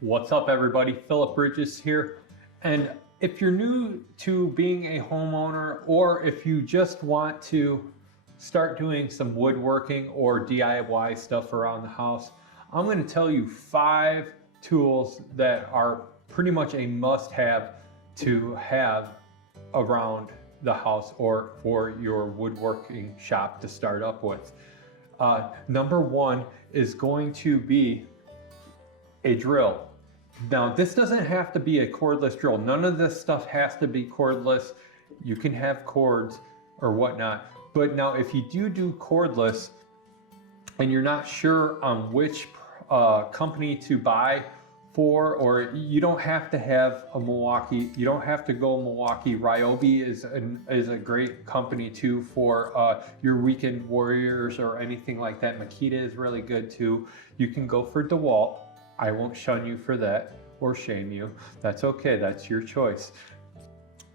What's up, everybody? Philip Bridges here. And if you're new to being a homeowner, or if you just want to start doing some woodworking or DIY stuff around the house, I'm going to tell you 5 tools that are pretty much a must-have to have around the house or for your woodworking shop to start up with. Number 1 is going to be a drill. Now, this doesn't have to be a cordless drill. None of this stuff has to be cordless. You can have cords or whatnot. But now, if you do cordless and you're not sure on which company to buy for, or you don't have to have a Milwaukee, you don't have to go Milwaukee. Ryobi is a great company too for your weekend warriors or anything like that. Makita is really good too. You can go for DeWalt. I won't shun you for that or shame you. That's okay, that's your choice.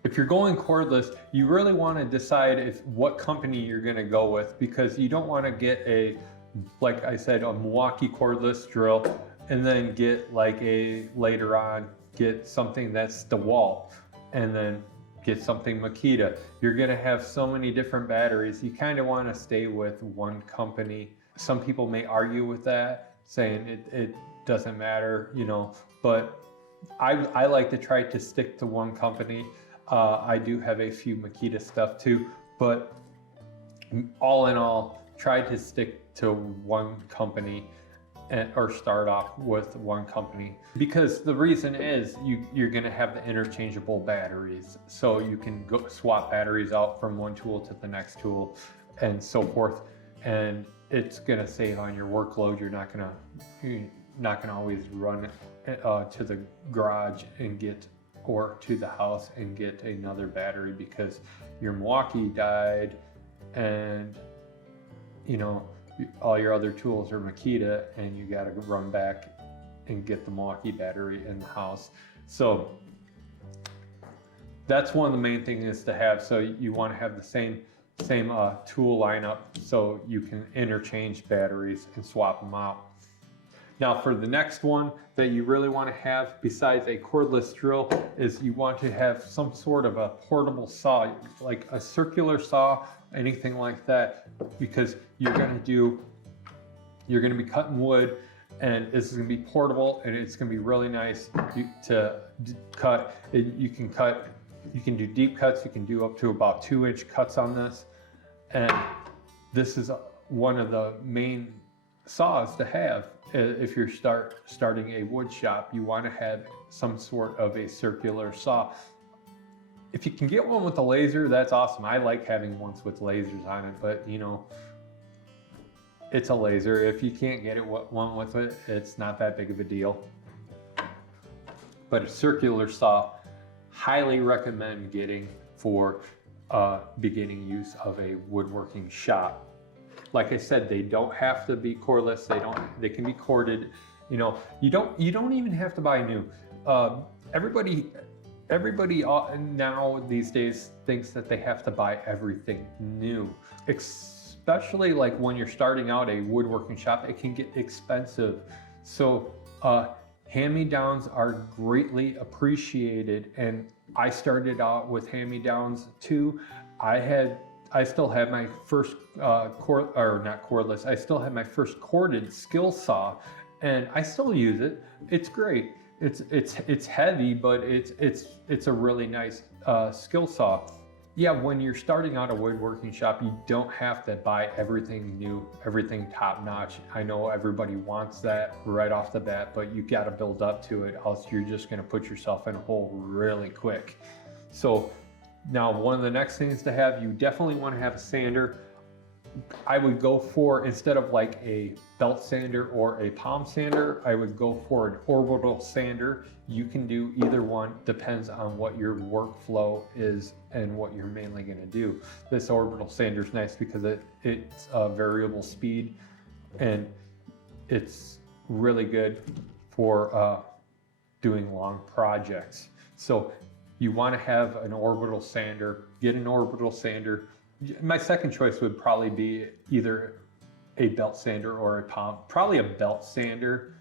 If you're going cordless, you really want to decide what company you're going to go with, because you don't want to get like I said, a Milwaukee cordless drill and then get later on get something that's DeWalt and then get something Makita. You're going to have so many different batteries. You kind of want to stay with one company. Some people may argue with that, saying it doesn't matter, but I like to try to stick to one company. I do have a few Makita stuff too, but all in all, try to stick to one company or start off with one company, because the reason is you're going to have the interchangeable batteries, so you can go swap batteries out from one tool to the next tool and so forth, and it's going to save on your workload. You're not going to always run to the garage and or to the house and get another battery because your Milwaukee died and all your other tools are Makita, and you got to run back and get the Milwaukee battery in the house. So that's one of the main things to have. So you want to have the same tool lineup so you can interchange batteries and swap them out. Now, for the next one that you really want to have besides a cordless drill is you want to have some sort of a portable saw, like a circular saw, anything like that, because you're going to be cutting wood, and this is going to be portable, and it's going to be really nice to cut. You can do deep cuts. You can do up to about 2-inch cuts on this, and this is one of the main saws to have. If you're starting a wood shop, you want to have some sort of a circular saw. If you can get one with a laser, that's awesome. I like having ones with lasers on it, but it's a laser. If you can't get one with it, it's not that big of a deal. But a circular saw, highly recommend getting for beginning use of a woodworking shop. Like I said, they don't have to be cordless. They can be corded. You don't even have to buy new. Everybody now these days thinks that they have to buy everything new, especially like when you're starting out a woodworking shop. It can get expensive. So hand-me-downs are greatly appreciated, and I started out with hand-me-downs too. I still have my first I still have my first corded skill saw, and I still use it. It's great. It's heavy, but it's a really nice skill saw. Yeah, when you're starting out a woodworking shop, you don't have to buy everything new, everything top notch. I know everybody wants that right off the bat, but you got to build up to it, else you're just going to put yourself in a hole really quick. So now, one of the next things to have, you definitely want to have a sander. I would go for, instead of like a belt sander or a palm sander, I would go for an orbital sander. You can do either one, depends on what your workflow is and what you're mainly going to do. This orbital sander is nice because it's a variable speed, and it's really good for doing long projects. So you want to have an orbital sander. Get an orbital sander. My second choice would probably be either a belt sander or a palm. Probably a belt sander.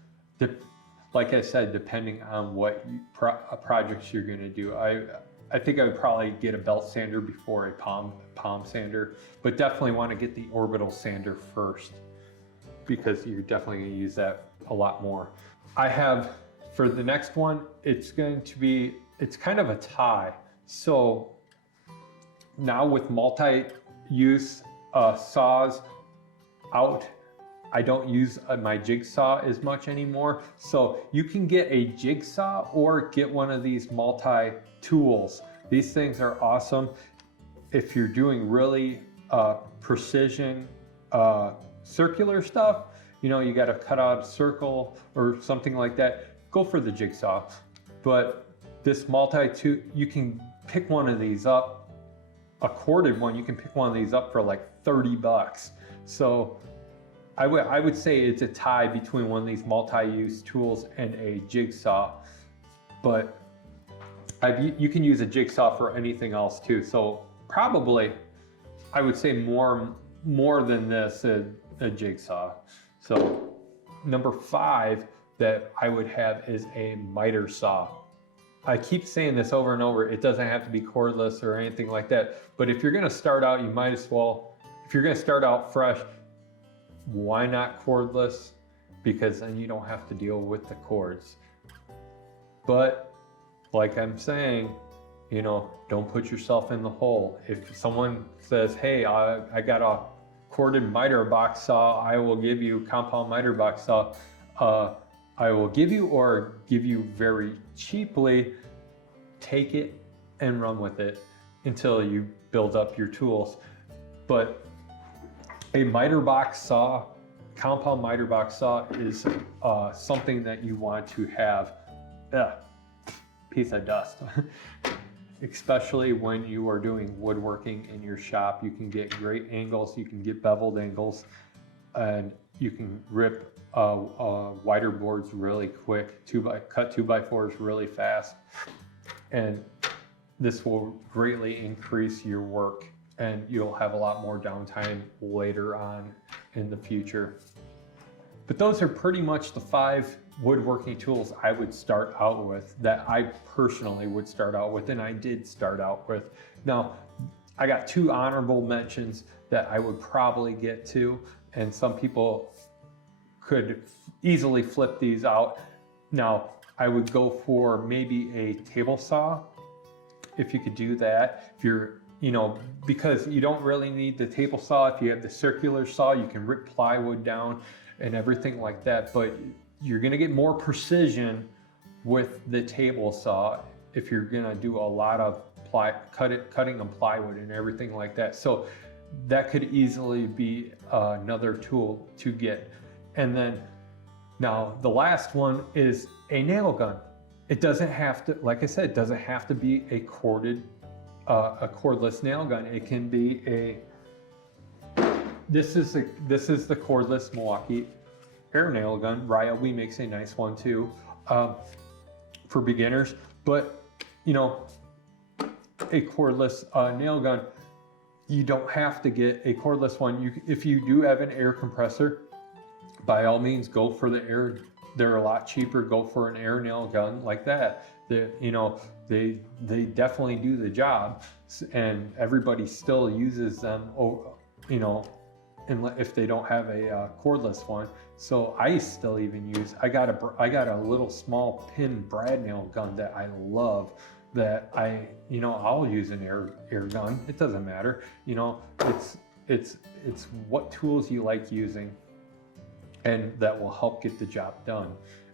like I said, depending on what projects you're gonna do, I think I would probably get a belt sander before a palm sander, but definitely want to get the orbital sander first because you're definitely going to use that a lot more. I have, for the next one, it's kind of a tie. So now with multi-use saws out, I don't use my jigsaw as much anymore. So you can get a jigsaw or get one of these multi-tools. These things are awesome. If you're doing really precision circular stuff, you know, you got to cut out a circle or something like that, go for the jigsaw. But this multi-tool, you can pick one of these up, a corded one, you can pick one of these up for like 30 bucks. So I would say it's a tie between one of these multi-use tools and a jigsaw, but you can use a jigsaw for anything else too. So probably I would say more than this, a jigsaw. So number 5 that I would have is a miter saw. I keep saying this over and over, it doesn't have to be cordless or anything like that, but if you're gonna start out, you might as well, if you're gonna start out fresh, why not cordless? Because then you don't have to deal with the cords. But like I'm saying, you know, don't put yourself in the hole. If someone says, hey, I got a corded miter box saw, I will give you compound miter box saw, I will give you very cheaply, take it and run with it until you build up your tools. But a miter box saw, compound miter box saw is something that you want to have. Piece of dust. Especially when you are doing woodworking in your shop, you can get great angles, you can get beveled angles, and you can rip wider boards really quick, cut 2x4s really fast, and this will greatly increase your work, and you'll have a lot more downtime later on in the future. But those are pretty much the 5 woodworking tools I would start out with, that I personally would start out with, and I did start out with. Now, I got 2 honorable mentions that I would probably get to, and some people could easily flip these out. Now, I would go for maybe a table saw, if you could do that. If you're, you know, because you don't really need the table saw. If you have the circular saw, you can rip plywood down and everything like that, but you're gonna get more precision with the table saw if you're gonna do a lot of cutting of plywood and everything like that. So that could easily be another tool to get. And then now the last one is a nail gun. It doesn't have to, like I said, it doesn't have to be a cordless nail gun. It can be this is the cordless Milwaukee air nail gun. Ryobi makes a nice one too for beginners. But you know, a cordless nail gun, you don't have to get a cordless one. If you do have an air compressor, by all means go for the air. They're a lot cheaper. Go for an air nail gun like that. You know, they definitely do the job, and everybody still uses them. You know, if they don't have a cordless one. So I still even use. I got a little small pin brad nail gun that I love. That I'll use an air gun. It doesn't matter. You know, it's what tools you like using, and that will help get the job done,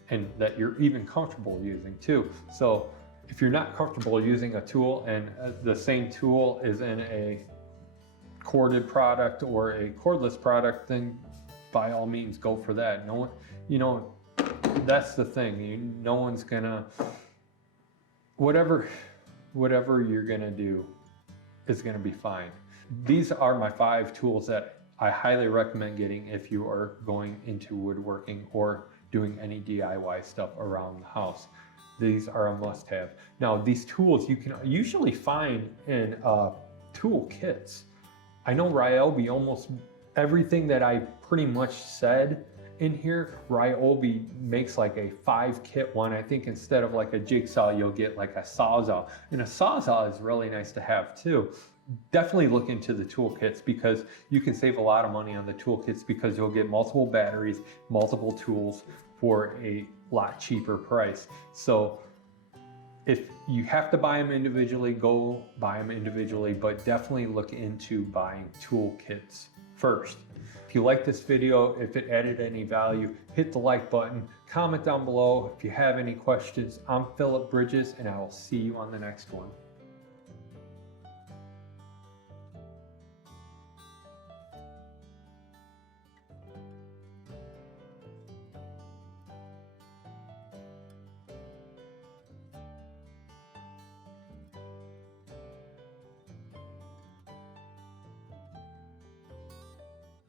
and that you're even comfortable using too. So if you're not comfortable using a tool, and the same tool is in a corded product or a cordless product, then by all means go for that. No one, you know, that's the thing. No one's gonna, whatever you're gonna do is gonna be fine. These are my 5 tools that I highly recommend getting if you are going into woodworking or doing any DIY stuff around the house. These are a must-have. Now, these tools you can usually find in tool kits. I know Ryobi, almost everything that I pretty much said in here. Ryobi makes like a 5-kit one. I think instead of like a jigsaw, you'll get like a sawzall. And a sawzall is really nice to have too. Definitely look into the toolkits because you can save a lot of money on the toolkits because you'll get multiple batteries, multiple tools for a lot cheaper price. So if you have to buy them individually, go buy them individually, but definitely look into buying toolkits first. If you like this video, if it added any value, hit the like button, comment down below. If you have any questions, I'm Philip Bridges, and I will see you on the next one.